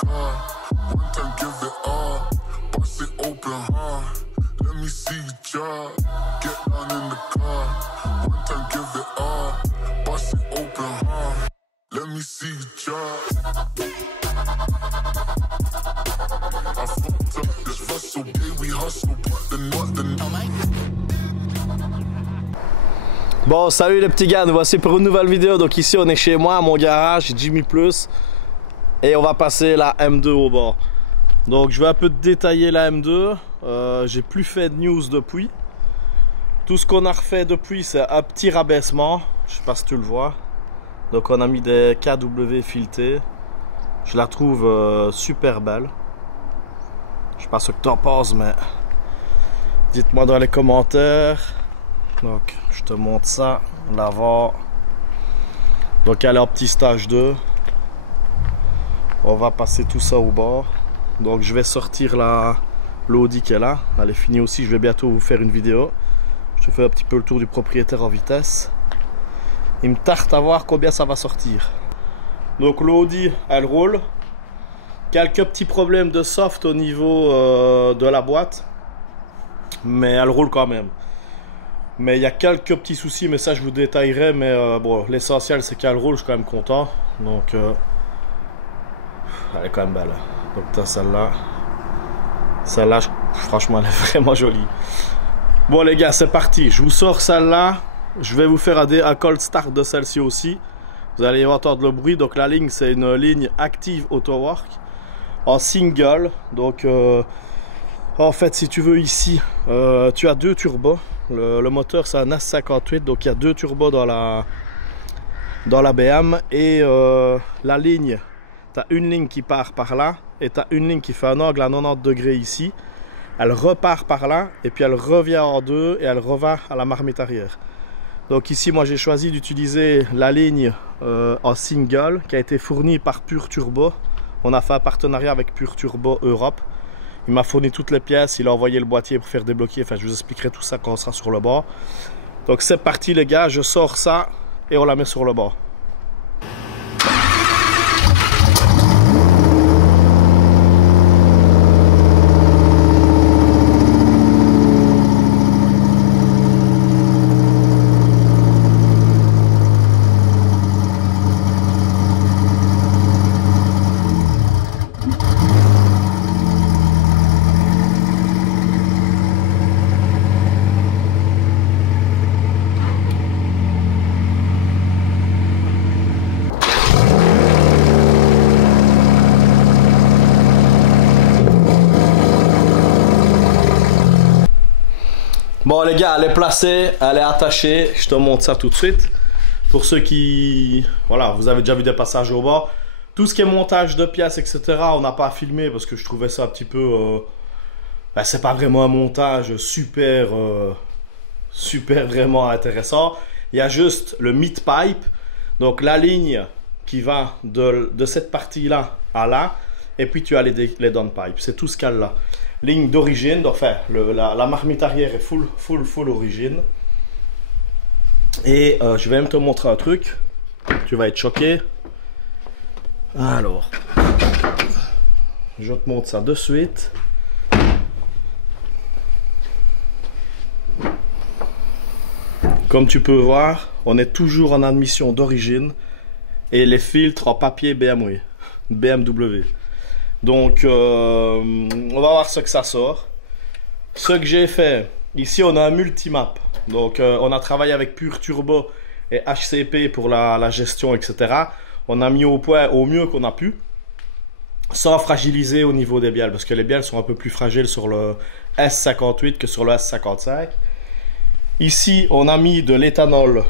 car. One time give it all, bust it open hard. Let me see you job. Get down in the car. One time give it all, bust it open hard. Let me see you job. I fucked up this hustle, yeah, we hustle, but the Bon, salut les petits gars, nous voici pour une nouvelle vidéo. Donc ici on est chez moi à mon garage, Jimmy Plus, et on va passer la M2 au bord. Donc je vais un peu détailler la M2. J'ai plus fait de news depuis. Tout ce qu'on a refait depuis, c'est un petit rabaissement. Je sais pas si tu le vois. Donc on a mis des KW filetés. Je la trouve super belle. Je sais pas ce que tu en penses, mais dites-moi dans les commentaires. Donc je te montre ça, l'avant. Donc elle est en petit stage 2. On va passer tout ça au bord. Donc je vais sortir l'Audi qui est là. Elle est finie aussi, je vais bientôt vous faire une vidéo. Je te fais un petit peu le tour du propriétaire en vitesse. Il me tarte à voir combien ça va sortir. Donc l'Audi elle roule. Quelques petits problèmes de soft au niveau de la boîte. Mais elle roule quand même. Mais il y a quelques petits soucis, mais ça je vous détaillerai. Mais bon, l'essentiel c'est qu'elle roule, je suis quand même content. Donc elle est quand même belle. Donc t'as celle-là. Celle-là, franchement, elle est vraiment jolie. Bon les gars, c'est parti. Je vous sors celle-là. Je vais vous faire un cold start de celle-ci aussi. Vous allez entendre le bruit. Donc la ligne, c'est une ligne Active Autowork en single. Donc en fait, si tu veux ici, tu as deux turbos. Le moteur c'est un S58, donc il y a deux turbos dans la BM. Et la ligne, tu as une ligne qui part par là et tu as une ligne qui fait un angle à 90 degrés ici. Elle repart par là et puis elle revient en deux et elle revient à la marmite arrière. Donc ici moi j'ai choisi d'utiliser la ligne en single qui a été fournie par Pure Turbo. On a fait un partenariat avec Pure Turbo Europe. Il m'a fourni toutes les pièces, il a envoyé le boîtier pour faire débloquer. Enfin, je vous expliquerai tout ça quand on sera sur le bord. Donc c'est parti les gars, je sors ça et on la met sur le bord. Bon les gars, elle est placée, elle est attachée, je te montre ça tout de suite. Pour ceux qui... Voilà, vous avez déjà vu des passages au bord. Tout ce qui est montage de pièces, etc. on n'a pas filmé parce que je trouvais ça un petit peu... Ben, c'est pas vraiment un montage super vraiment intéressant. Il y a juste le mid pipe, donc la ligne qui va de cette partie-là à là. Et puis tu as les downpipes, c'est tout ce qu'elle a. Ligne d'origine, donc enfin, la marmite arrière est full origine. Et je vais même te montrer un truc, tu vas être choqué. Alors, je te montre ça de suite. Comme tu peux voir, on est toujours en admission d'origine et les filtres en papier BMW. Donc on va voir ce que ça sort. Ce que j'ai fait, ici on a un multimap. Donc on a travaillé avec Pure Turbo et HCP pour la gestion, etc. On a mis au point au mieux qu'on a pu, sans fragiliser au niveau des bielles, parce que les bielles sont un peu plus fragiles sur le S58 que sur le S55. Ici on a mis de l'éthanol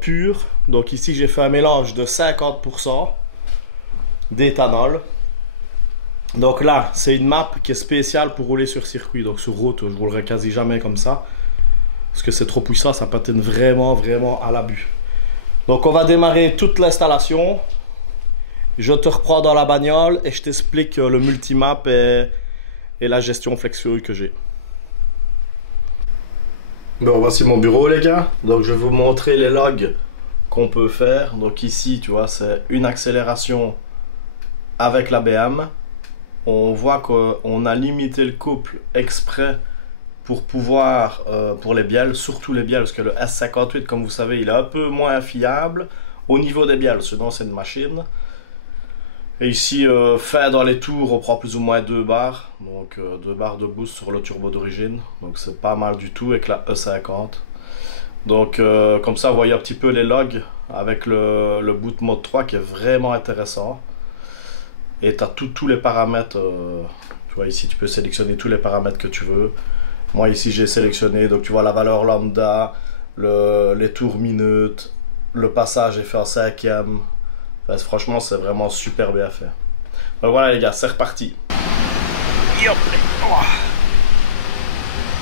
pur. Donc ici j'ai fait un mélange de 50% d'éthanol. Donc là, c'est une map qui est spéciale pour rouler sur circuit. Donc sur route, je roulerai quasi jamais comme ça. Parce que c'est trop puissant, ça patine vraiment à l'abus. Donc on va démarrer toute l'installation. Je te reprends dans la bagnole et je t'explique le multimap et la gestion FlexFuel que j'ai. Bon, voici mon bureau les gars. Donc je vais vous montrer les logs qu'on peut faire. Donc ici, tu vois, c'est une accélération avec la BM. on voit qu'on a limité le couple exprès pour pouvoir, pour les bielles, surtout les bielles, parce que le S58, comme vous savez, il est un peu moins fiable au niveau des bielles, sinon c'est une machine. Et ici, fait dans les tours, on prend plus ou moins 2 barres, donc 2 barres de boost sur le turbo d'origine, donc c'est pas mal du tout avec la E50. Donc comme ça, vous voyez un petit peu les logs avec le boot mode 3 qui est vraiment intéressant. Et tu as tous les paramètres, tu vois ici tu peux sélectionner tous les paramètres que tu veux. Moi ici j'ai sélectionné, donc tu vois la valeur lambda, les tours minutes, le passage est fait en 5e. Enfin, franchement c'est vraiment super bien fait. Donc voilà les gars, c'est reparti.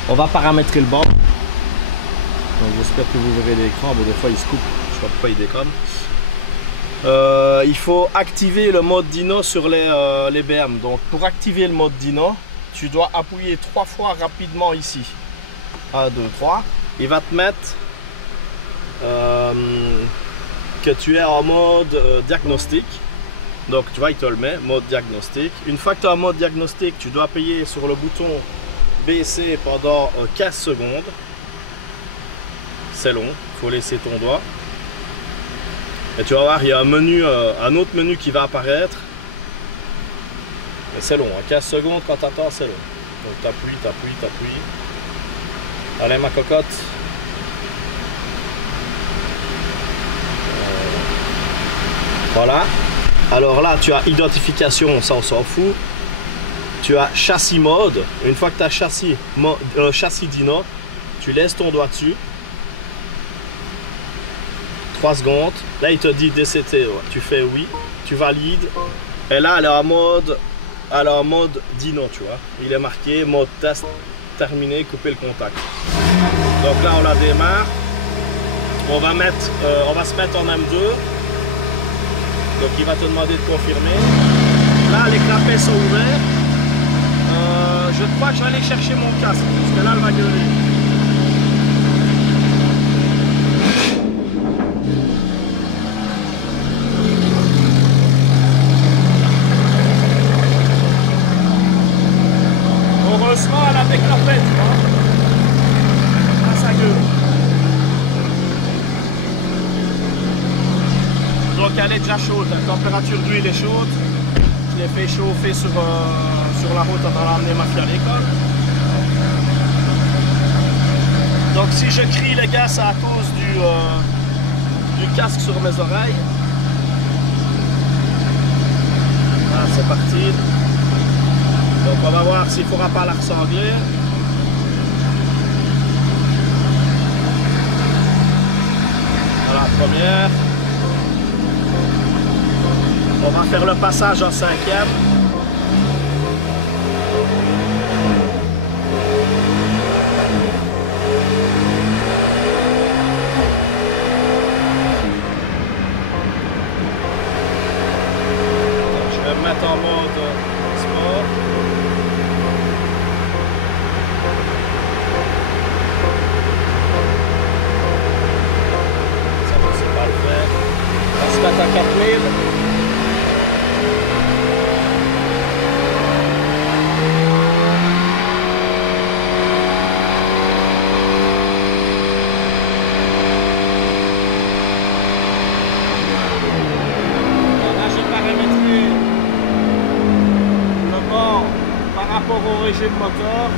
On va paramétrer le banc. J'espère que vous verrez l'écran, bon des fois il se coupe, je sais pas pourquoi il déconne. Il faut activer le mode dyno sur les BM. Donc pour activer le mode dyno, tu dois appuyer 3 fois rapidement ici. 1, 2, 3. Il va te mettre que tu es en mode diagnostic. Donc tu vois, il te le met, mode diagnostic. Une fois que tu es en mode diagnostic, tu dois appuyer sur le bouton baisser pendant 15 secondes. C'est long, il faut laisser ton doigt. Et tu vas voir, il y a un menu, un autre menu qui va apparaître. Mais c'est long, hein. 15 secondes quand tu attends, c'est long. Donc t'appuies, t'appuies, t'appuies. Allez ma cocotte. Voilà. Alors là, tu as identification, ça on s'en fout. Tu as châssis mode. Une fois que tu as châssis dyno, tu laisses ton doigt dessus. 3 secondes. Là, il te dit DCT. Ouais. Tu fais oui. Tu valides. Et là, elle est en mode dyno, tu vois. Il est marqué mode test terminé, couper le contact. Donc là, on la démarre. On va se mettre en M2. Donc il va te demander de confirmer. Là, les clapets sont ouverts. Je crois que je vais aller chercher mon casque, parce que là, elle va gueuler. Heureusement, elle a des clapettes, tu vois. Là, ça gueule. Donc elle est déjà chaude, la température d'huile est chaude. Je l'ai fait chauffer sur la route avant d'emmener ma fille à l'école. Donc si je crie les gars, c'est à cause du casque sur mes oreilles. Voilà, c'est parti. Donc on va voir s'il ne faudra pas la ressangler. Voilà, première. On va faire le passage en 5e. Je vais me mettre en mode sport. Ça ne sait pas le faire. On va se mettre à 4000. Au régime moteur.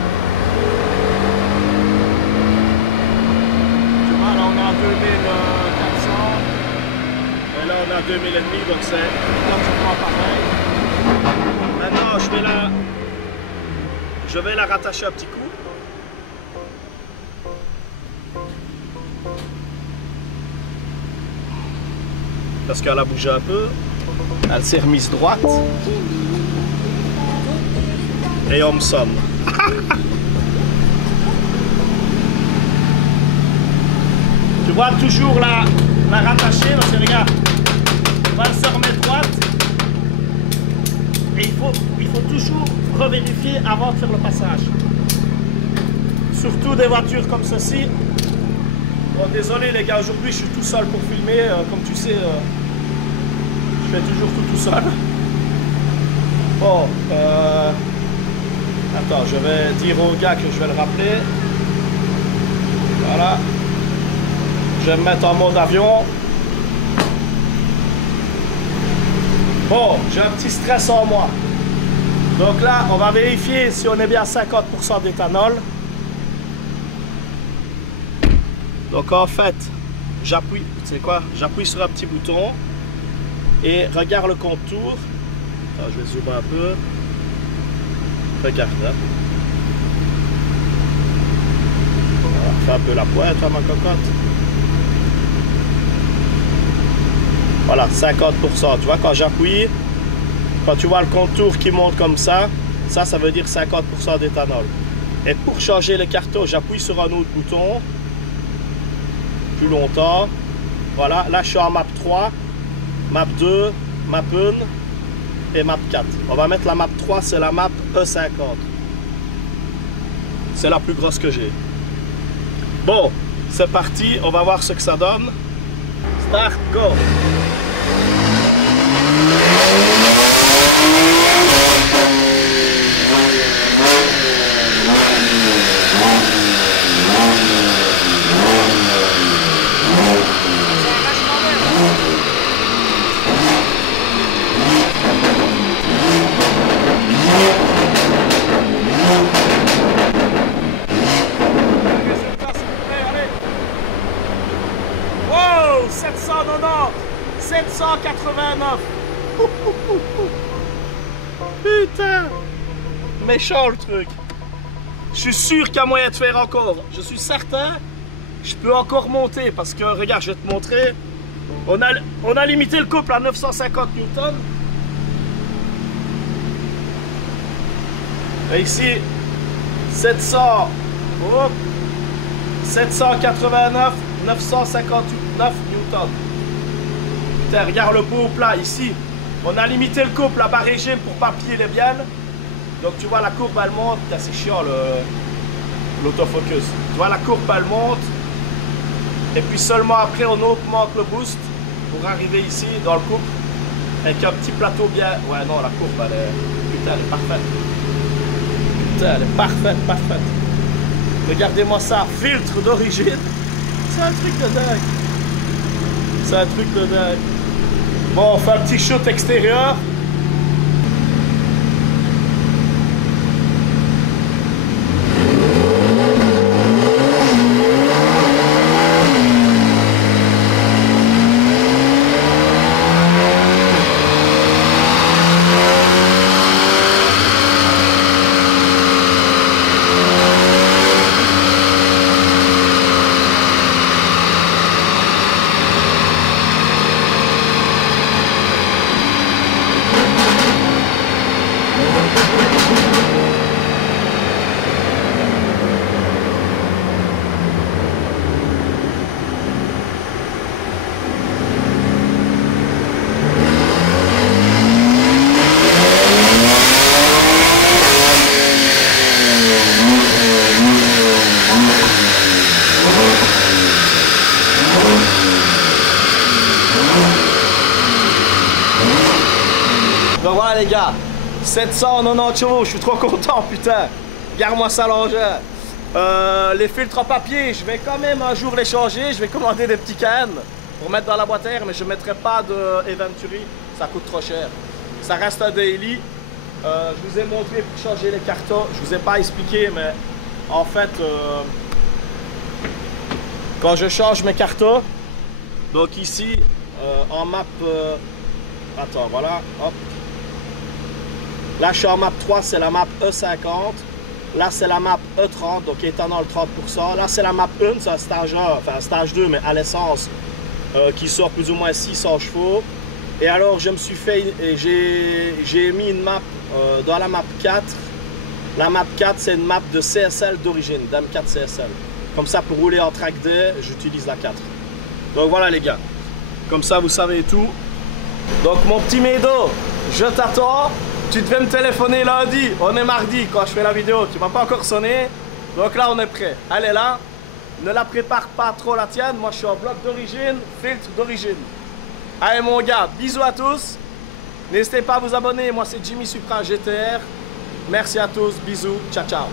Tu vois, là on est à 2400 et là on est à 2000 et demi, donc c'est pratiquement pareil. Maintenant je vais la rattacher un petit coup. Parce qu'elle a bougé un peu. Elle s'est remise droite. Et on me somme. Tu vois toujours la rattacher parce que regarde, on va se remettre droite. Et il faut toujours revérifier avant de faire le passage. Surtout des voitures comme ceci. Bon, désolé les gars, aujourd'hui je suis tout seul pour filmer. Comme tu sais, je fais toujours tout seul. Bon, attends, je vais dire au gars que je vais le rappeler. Voilà. Je vais me mettre en mode avion. Bon, j'ai un petit stress en moi. Donc là, on va vérifier si on est bien à 50% d'éthanol. Donc en fait, j'appuie, tu sais quoi, j'appuie sur un petit bouton et regarde le contour. Attends, je vais zoomer un peu. Regarde. Hein. Voilà, fais un peu la pointe, hein, ma cocotte. Voilà, 50%. Tu vois, quand j'appuie, quand tu vois le contour qui monte comme ça, ça veut dire 50% d'éthanol. Et pour changer le carton, j'appuie sur un autre bouton. Plus longtemps. Voilà, là je suis en map 3, map 2, map 1 et map 4. On va mettre la map 3, c'est la map E50. C'est la plus grosse que j'ai. Bon, c'est parti, on va voir ce que ça donne. Start, go! Wow, 790, 789. Putain, méchant le truc. Je suis sûr qu'il y a moyen de faire encore. Je suis certain, je peux encore monter parce que regarde, je vais te montrer. On a limité le couple à 950 Newton. Et ici, 700, oh, 789, 959 Newton. Putain, regarde le beau plat ici. On a limité le couple à bas régime pour pas plier les bielles. Donc tu vois la courbe elle monte. C'est chiant l'autofocus. Tu vois la courbe elle monte. Et puis seulement après on augmente le boost pour arriver ici dans le couple. Avec un petit plateau bien. Ouais non, la courbe elle est. Putain, elle est parfaite. Putain, elle est parfaite, parfaite. Regardez-moi ça, filtre d'origine. C'est un truc de dingue. C'est un truc de dingue. Bon, on fait un petit shoot extérieur. Donc voilà les gars, 790 chevaux, je suis trop content putain. Regarde-moi ça l'engin. Les filtres en papier, je vais quand même un jour les changer. Je vais commander des petits cannes pour mettre dans la boîte à air, mais je ne mettrai pas de Eventuri, ça coûte trop cher. Ça reste un daily. Je vous ai montré pour changer les cartons. Je vous ai pas expliqué, mais en fait, quand je change mes cartons, donc ici, en map... attends, voilà, hop. Là, je suis en map 3, c'est la map E50. Là, c'est la map E30, donc éthanol 30%. Là, c'est la map 1, c'est un stage 1, enfin stage 2, mais à l'essence, qui sort plus ou moins 600 chevaux. Et alors, je me suis fait, j'ai mis une map dans la map 4. La map 4, c'est une map de CSL d'origine, d'M4 CSL. Comme ça, pour rouler en track day, j'utilise la 4. Donc voilà les gars, comme ça, vous savez tout. Donc mon petit Médo, je t'attends. Tu devais me téléphoner lundi, on est mardi quand je fais la vidéo, tu m'as pas encore sonné. Donc là on est prêt. Allez là, ne la prépare pas trop la tienne, moi je suis en bloc d'origine, filtre d'origine. Allez mon gars, bisous à tous. N'hésitez pas à vous abonner. Moi, c'est Jimmy Supra GTR. Merci à tous. Bisous. Ciao, ciao.